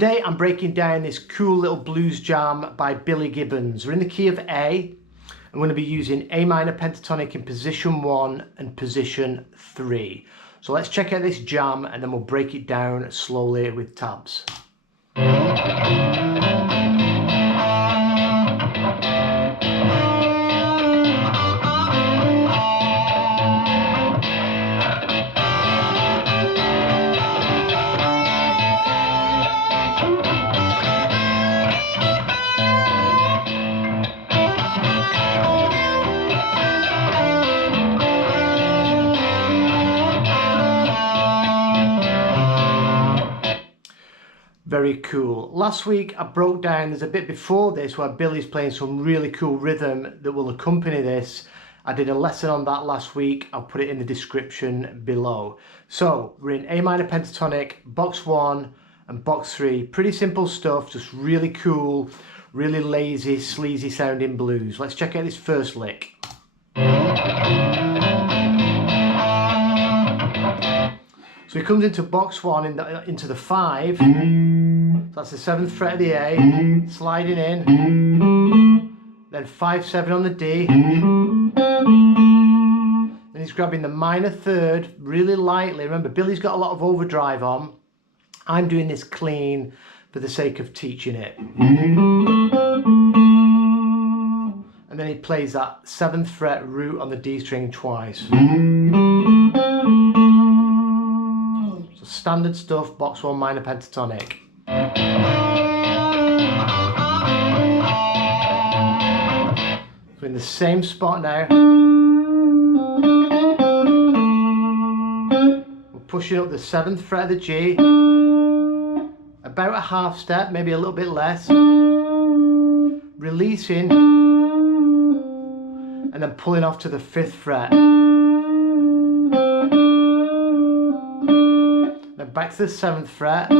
Today I'm breaking down this cool little blues jam by Billy Gibbons. We're in the key of A. I'm going to be using A minor pentatonic in position 1 and position 3. So let's check out this jam and then we'll break it down slowly with tabs. Very cool. Last week I broke down, there's a bit before this where Billy's playing some really cool rhythm that will accompany this. I did a lesson on that last week. I'll put it in the description below. So we're in A minor pentatonic, box 1 and box 3. Pretty simple stuff, just really cool, really lazy, sleazy sounding blues. Let's check out this first lick. So he comes into box 1 into the 5. So that's the 7th fret of the A, sliding in. Then 5/7 on the D. Then he's grabbing the minor 3rd really lightly. Remember, Billy's got a lot of overdrive on. I'm doing this clean for the sake of teaching it. And then he plays that 7th fret root on the D string twice. So standard stuff, box 1 minor pentatonic. So in the same spot now. We're pushing up the 7th fret of the G. About a half step, maybe a little bit less. Releasing. And then pulling off to the 5th fret. Then back to the 7th fret.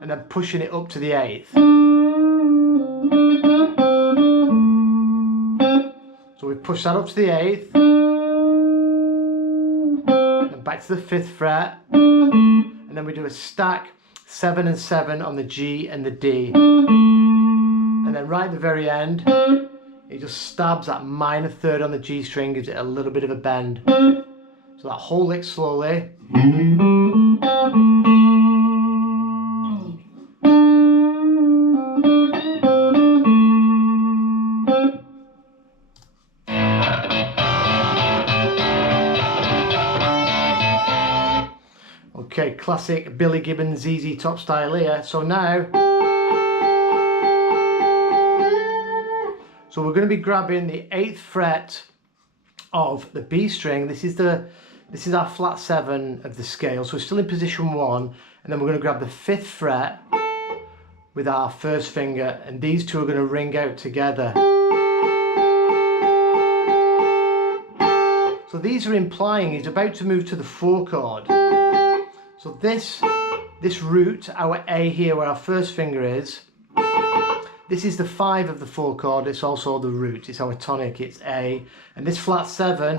And then pushing it up to the 8th. So we push that up to the 8th. Then back to the 5th fret. And then we do a stack 7 and 7 on the G and the D. And then right at the very end, he just stabs that minor 3rd on the G string, gives it a little bit of a bend. So that whole lick slowly. Okay, classic Billy Gibbons zztop style here. So now, so we're going to be grabbing the 8th fret of the B string. This is our flat 7 of the scale. So we're still in position 1, and then we're going to grab the 5th fret with our first finger, and these two are going to ring out together. So these are implying he's about to move to the 4 chord. So this root, our A here where our first finger is, this is the 5 of the 4 chord, it's also the root, it's our tonic, it's A. And this flat 7,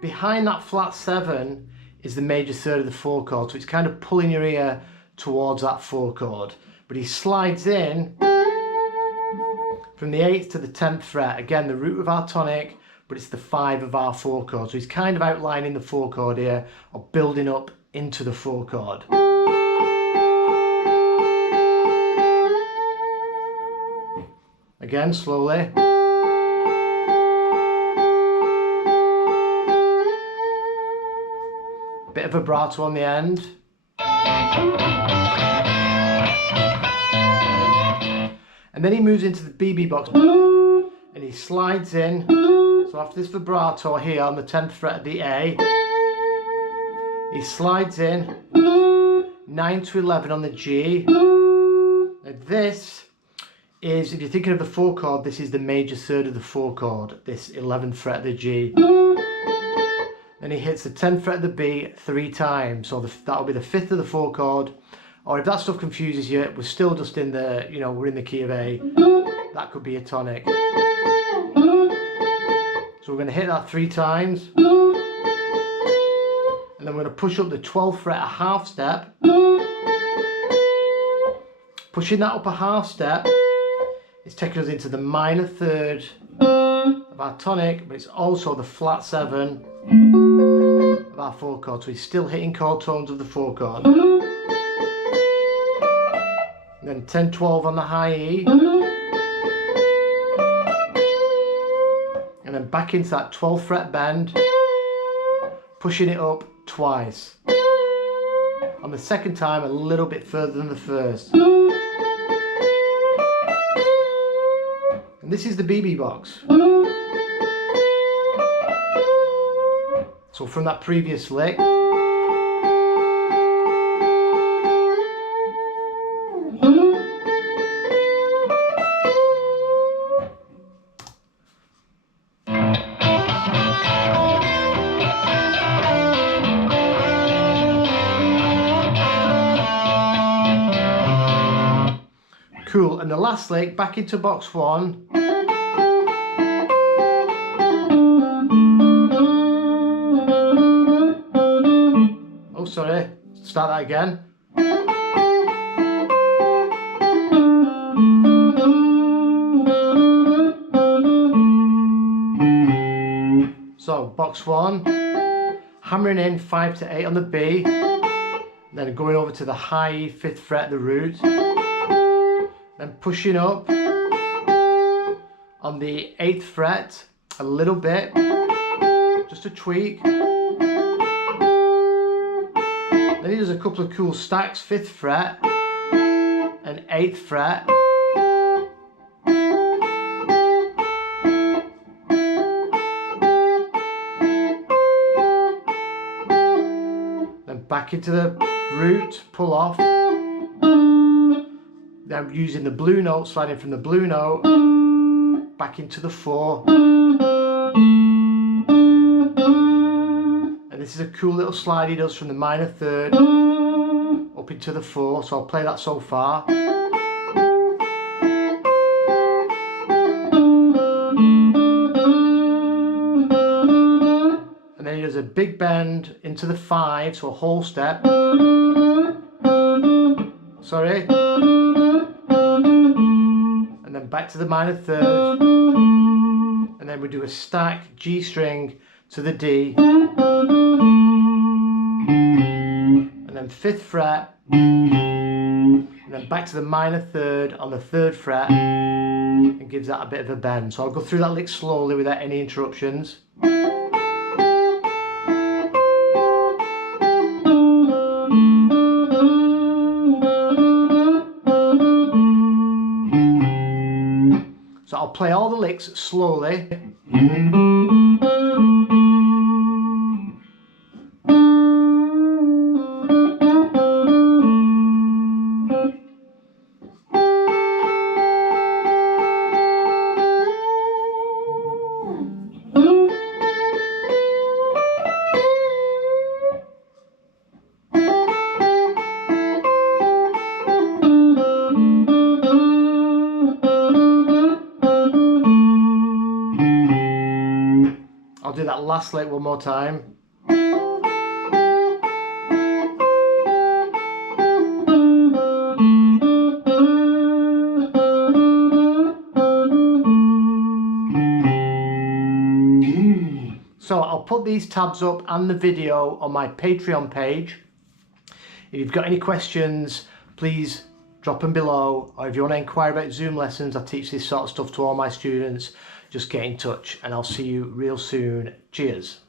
behind that flat 7 is the major 3rd of the 4 chord, so it's kind of pulling your ear towards that 4 chord. But he slides in from the 8th to the 10th fret, again the root of our tonic, but it's the 5 of our 4 chord. So he's kind of outlining the 4 chord here, or building up into the 4 chord. Again, slowly. Bit of vibrato on the end. And then he moves into the BB box and he slides in. So after this vibrato here on the 10th fret of the A, he slides in 9 to 11 on the G. Now this is, if you're thinking of the 4 chord, this is the major 3rd of the 4 chord, this 11th fret of the G. Then he hits the 10th fret of the B 3 times, so that'll be the 5th of the 4 chord. Or if that stuff confuses you, we're still just in the, we're in the key of A. That could be a tonic. So we're going to hit that 3 times. And then we're going to push up the 12th fret a half step. Pushing that up a half step is taking us into the minor third of our tonic, but it's also the flat 7 of our 4 chord. So he's still hitting chord tones of the 4 chord. And then 10-12 on the high E. And then back into that 12th fret bend, pushing it up twice. On the second time, a little bit further than the first. And this is the BB box. So from that previous lick, cool. And the last lick, back into box 1. Oh, sorry. Start that again. So box 1, hammering in 5 to 8 on the B, then going over to the high E 5th fret, the root. Then pushing up on the 8th fret a little bit, just a tweak. Then he does a couple of cool stacks, 5th fret and 8th fret. Then back into the root, pull off. Then using the blue note, sliding from the blue note back into the 4. And this is a cool little slide he does from the minor third up into the 4. So I'll play that so far. And then he does a big bend into the 5, so a whole step. Sorry. And then back to the minor third, and then we do a stack G string to the D, and then 5th fret, and then back to the minor third on the 3rd fret, and gives that a bit of a bend. So I'll go through that lick slowly without any interruptions. So I'll play all the licks slowly. I'll do that last lick one more time. So I'll put these tabs up and the video on my Patreon page. If you've got any questions, please drop them below, or if you want to inquire about Zoom lessons, I teach this sort of stuff to all my students, just get in touch and I'll see you real soon. Cheers.